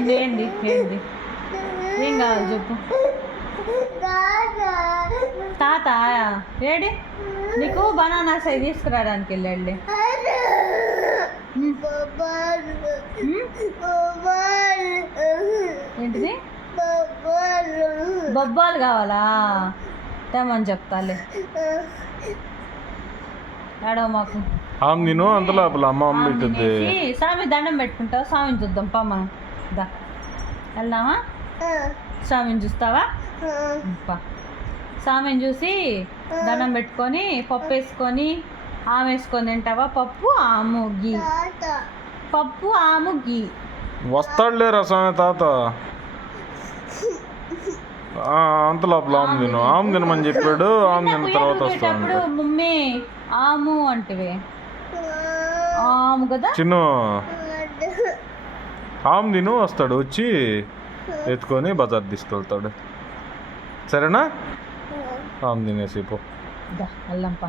చిన్న ఏంది ఏంది ఏం కావాలి చెప్పు. తాత ఏడి నీకు బనానాస్ అవి తీసుకురావడానికి వెళ్ళండి. ఏంటిది బొబ్బాలు కావాలా? తెమ్మని చెప్తాలే. ఏడవ మాకు నేను అంత లోపల అమ్మ స్వామి దండం పెట్టుకుంటావు. స్వామిని చూద్దాం పా మనం. దా వెళ్దామా? స్వామిని చూస్తావా? పా స్వామిని చూసి దండం పెట్టుకొని పప్పు వేసుకొని ఆమె వేసుకొని తింటావా? పప్పు ఆము గీ, పప్పు ఆము గీ. వస్తాడులేరా స్వామి తాత. అంత లోపల ఆమె తినమని చెప్పాడు. ఆమె తిన్న తర్వాత వస్తాడు. మమ్మీ ఆము అంటే ఆము కదా చిన్ను. ఆమె తిను వస్తాడు, వచ్చి ఎత్తుకొని బజార్ తీసుకెళ్తాడు. సరేనా? ఆమె తినేసి పో. వెళ్ళంపా.